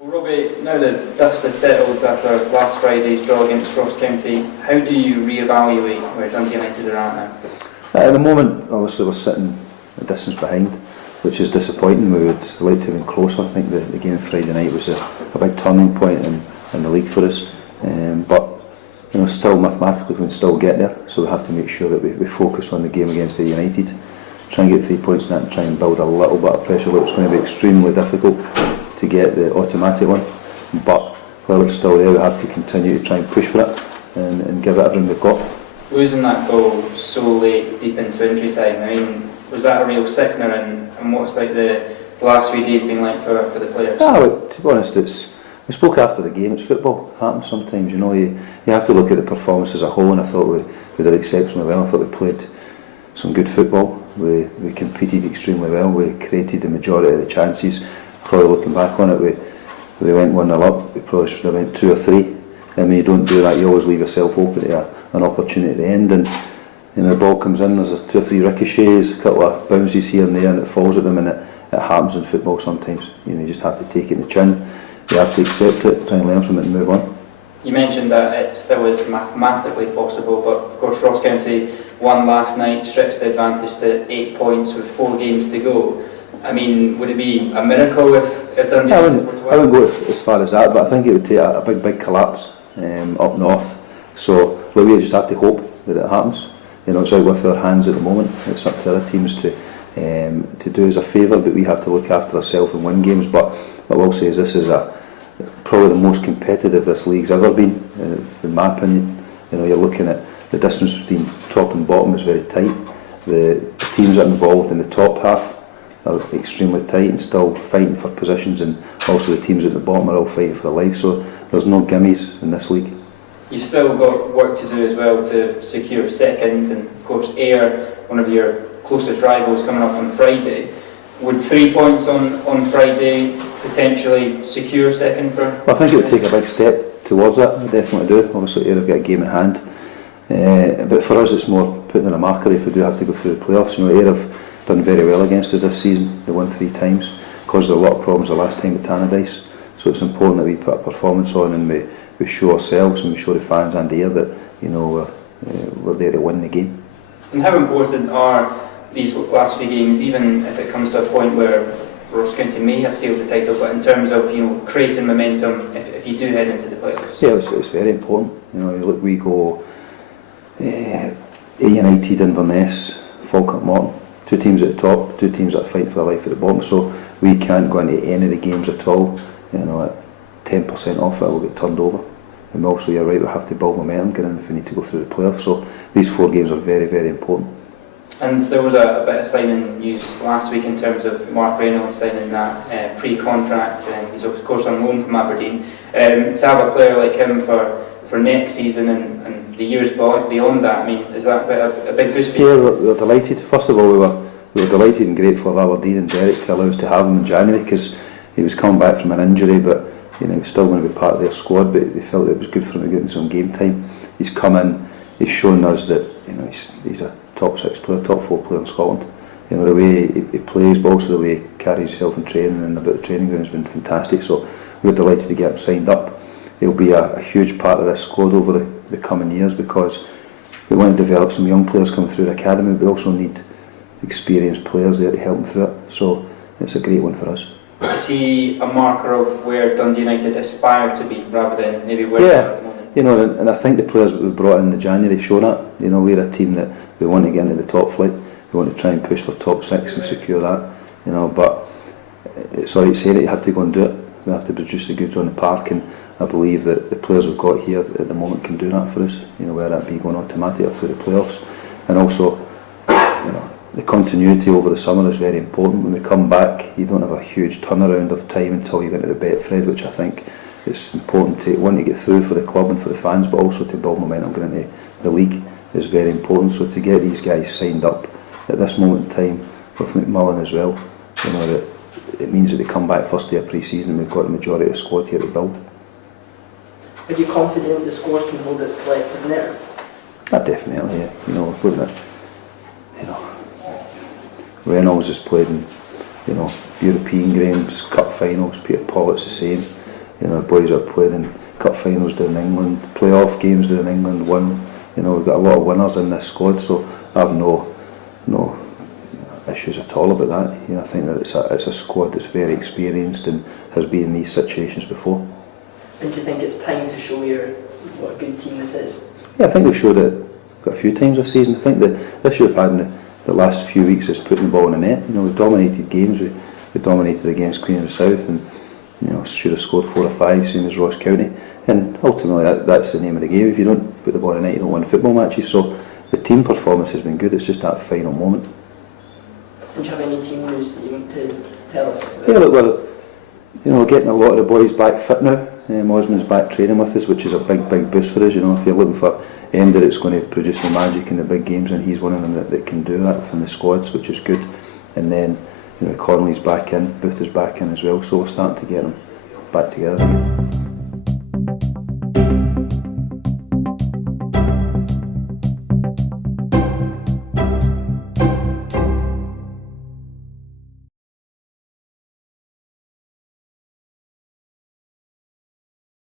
Well, Robbie, now that dust has settled after last Friday's draw against Ross County, how do you re-evaluate where Dundee United are at now? At the moment, obviously we're sitting a distance behind, which is disappointing. We would like to have been closer. I think the game on Friday night was a big turning point in the league for us. But still mathematically we can still get there, so we have to make sure that we focus on the game against Ayr United, try and get 3 points in that and try and build a little bit of pressure. It's going to be extremely difficult to get the automatic one, but while it's still there we have to continue to try and push for it and give it everything we've got. Losing that goal so late, deep into injury time, I mean, was that a real sickener, and what's like the last few days been like for the players? Look, to be honest, we spoke after the game. It's football. It happens sometimes. You have to look at the performance as a whole, and I thought we did exceptionally well. I thought we played some good football. We competed extremely well. We created the majority of the chances. Probably looking back on it, we went 1-0 up. We probably should have went 2 or 3. And when you don't do that, you always leave yourself open to an opportunity at the end. And the ball comes in. There's 2 or 3 ricochets, a couple of bounces here and there, and it falls at them. And it happens in football sometimes. You just have to take it in the chin. You have to accept it, try and learn from it and move on. You mentioned that it still is mathematically possible, but of course Ross County won last night, stretched the advantage to 8 points with 4 games to go. I mean, would it be a miracle if Dundee United were to win? I wouldn't go as far as that, but I think it would take a big collapse up north. So we just have to hope that it happens. It's out with our hands at the moment. It's up to other teams to do us a favour, but we have to look after ourselves and win games. But what I will say is this is probably the most competitive this league's ever been, in my opinion. You're looking at the distance between top and bottom is very tight. The teams that are involved in the top half are extremely tight and still fighting for positions, and also the teams at the bottom are all fighting for their life. So there's no gimmies in this league. You've still got work to do as well to secure second, and of course Ayr, one of your closest rivals, coming up on Friday. Would 3 points on Friday potentially secure second for? Well, I think it would take a big step towards that. I definitely do. Obviously Ayr have got a game in hand, but for us it's more putting in a marker if we do have to go through the playoffs. Ayr have done very well against us this season. They won 3 times, caused a lot of problems the last time at Tannadice. So it's important that we put a performance on and we show ourselves and we show the fans and Ayr that we're there to win the game. And how important are these last few games, even if it comes to a point where Ross County may have sealed the title, but in terms of creating momentum if you do head into the playoffs? Yeah, it's very important. Look, we go Ayr Utd, Inverness, Falkirk Morton, 2 teams at the top, 2 teams that fight for their life at the bottom. So we can't go into any of the games at all. At 10% off it will get turned over. And also, you're right, we have to build momentum getting in if we need to go through the playoffs. So these 4 games are very, very important. And there was a bit of signing news last week in terms of Mark Reynolds signing that pre-contract. He's of course on loan from Aberdeen. To have a player like him for next season and the years beyond that, I mean, is that a big boost for you? Yeah, we're delighted. First of all, we were delighted and grateful of Aberdeen and Derek to allow us to have him in January, because he was coming back from an injury, but he was still going to be part of their squad, but they felt it was good for him to get in some game time. He's come in, he's shown us that he's a top 6 player, top 4 player in Scotland. The way he plays, but also the way he carries himself in training and about the training ground has been fantastic. So we're delighted to get him signed up. He'll be a huge part of this squad over the coming years, because we want to develop some young players coming through the academy, but we also need experienced players there to help them through it. So it's a great one for us. Is he a marker of where Dundee United aspire to be, rather than maybe where they are at the moment? And I think the players that we've brought in January show that. We're a team that we want to get into the top flight. We want to try and push for top 6 and secure that. But it's all right saying it, you have to go and do it. We have to produce the goods on the park, and I believe that the players we've got here at the moment can do that for us. Whether that be going automatic or through the playoffs, and also, the continuity over the summer is very important. When we come back, you don't have a huge turnaround of time until you get into the Betfred, which I think it's important to get through for the club and for the fans, but also to build momentum going into the league is very important. So to get these guys signed up at this moment in time with McMullen as well, that it means that they come back first day of pre-season and we've got the majority of the squad here to build. Are you confident the squad can hold its collective nerve? Definitely, yeah. Looking at, Reynolds has played in, European games, cup finals. Peter Pollitt's the same. You know, boys are playing in cup finals down in England, playoff games down in England, won. You know, we've got a lot of winners in this squad, so I have no issues at all about that. You know, I think that it's a squad that's very experienced and has been in these situations before. And do you think it's time to show what a good team this is? Yeah, I think we've showed it a few times this season. I think the issue we've had in the last few weeks is putting the ball in the net. You know, we've dominated games. We dominated against Queen of the South, and you know, should have scored 4 or 5, same as Ross County. And ultimately, that's the name of the game. If you don't put the ball in the net, you don't win football matches. So the team performance has been good. It's just that final moment. And do you have any team news that you want to tell us? Yeah, look, well, you know, we're getting a lot of the boys back fit now. Osman's back training with us, which is a big boost for us. You know, if you're looking for Ender, it's going to produce the magic in the big games, and he's one of them that can do that within the squads, which is good. And then, you know, Connolly's back in, Booth is back in as well, so we're starting to get them back together again.